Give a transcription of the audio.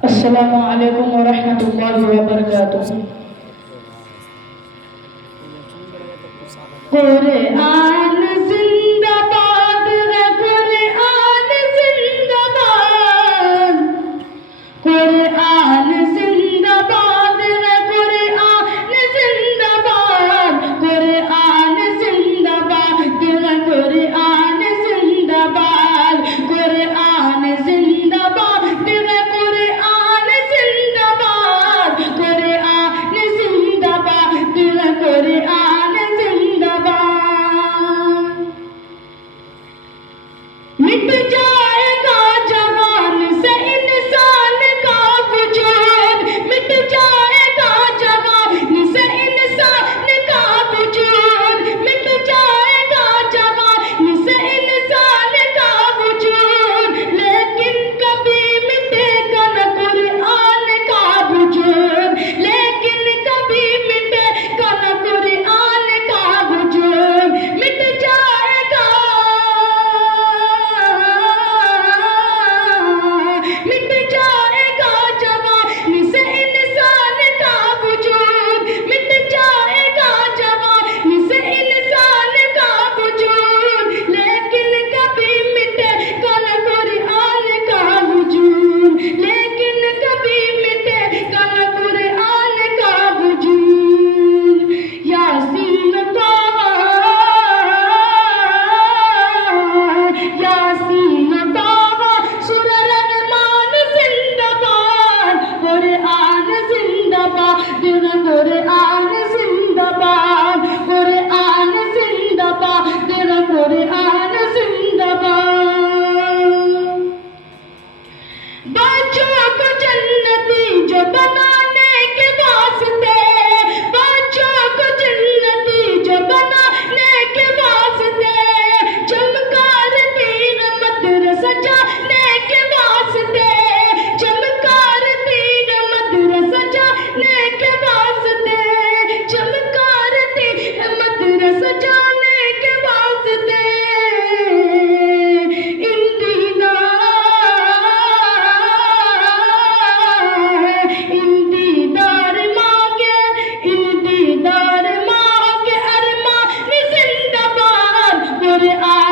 अस्सलामु अलैकुम व रहमतुल्लाहि व बरकातुहू। कुरआन जिंदाबाद है, कुरआन जिंदाबाद, कुरआन जिंदाबाद है, कुरआन जिंदाबाद, कुरआन जिंदाबाद है, कुरआन जिंदाबाद, कुरआन जिंदाबाद है, कुरआन जिंदाबाद, कुरआन जिंदाबाद है, कुरआन जिंदाबाद। मिट जाएगा जहान से इंसान का वजूद, मिट जाएगा जहान से इंसान का वजूद, मिट जाएगा जहान से इंसान का वजूद, लेकिन कभी मिटेगा न कुरआन का वजूद, लेकिन कभी मिटेगा न कुरआन का वजूद। मिट जाएगा, मिट जाएगा जवानी से इंसान का वजूद, मिट जाएगा जवानी से इंसान का वजूद, लेकिन कभी मिटेगा न कुरआन का वजूद, लेकिन कभी मिटेगा न कुरआन का वजूद। यासीन ताहा, यासीन ताहा, सूरह रहमान जिंदाबाद, कुरआन जिंदाबाद, कुरआन जिंदाबाद, कुरआन जिंदाबाद, कुरआन जिंदाबाद। बच्चों को जन्नती जो बनाने के वास्ते, बच्चों को जन्नती जो बनाने के वास्ते, चमकार तीन मदरसा जाने के वास्ते, चमकार तीन मदरसा जाने के वास्ते, चमकार तीन मदरसा जाने के वास्ते, इन दीदार मांगे, इन दीदार मांगे अरमान जिंदाबाद, कुरआन